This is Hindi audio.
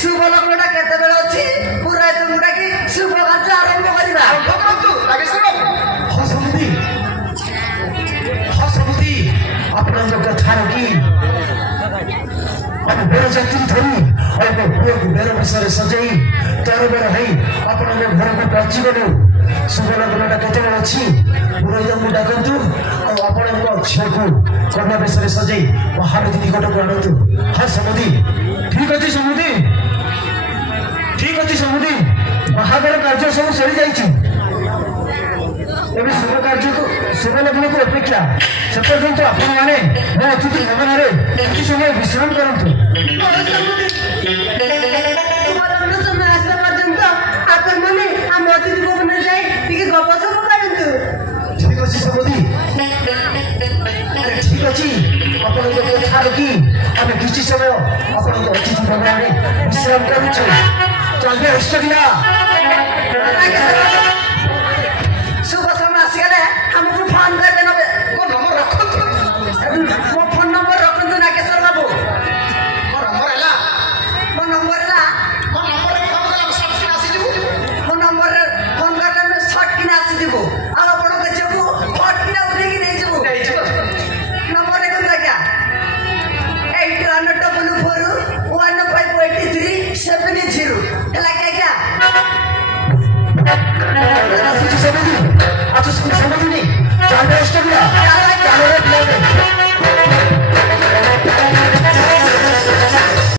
शुभ लग्नटा केतबेले अछि पुराय तुमटा कि शुभ कार्य आरंभ करिबा हसमुदी आपनक कथा कि अब बेर जात्री धरी अब पुओ बेर बसरे सजाई तर बेर है आपनक घर को पहुंची गलो शुभ लग्नटा केतबेले अछि पुराय तुम डाकंतु और आपनक झियो को कन्या बेसरे सजाई महारती निकट को आनतु हसमुदी ठीक अछि समुदी ठीक अच्छी समुदी बाहागर कार्य सब सरी जाइए शुभ कार्य को शुभ लग्न को अपेक्षा से पर्यंत आपण मैंने मो अतिथि भवन कि समय विश्राम करतु ठीक अच्छी समुदी ठीक अच्छी आपण कथा रखी आम किसी समय आपण अतिथि भवन विश्राम करूँ चलिए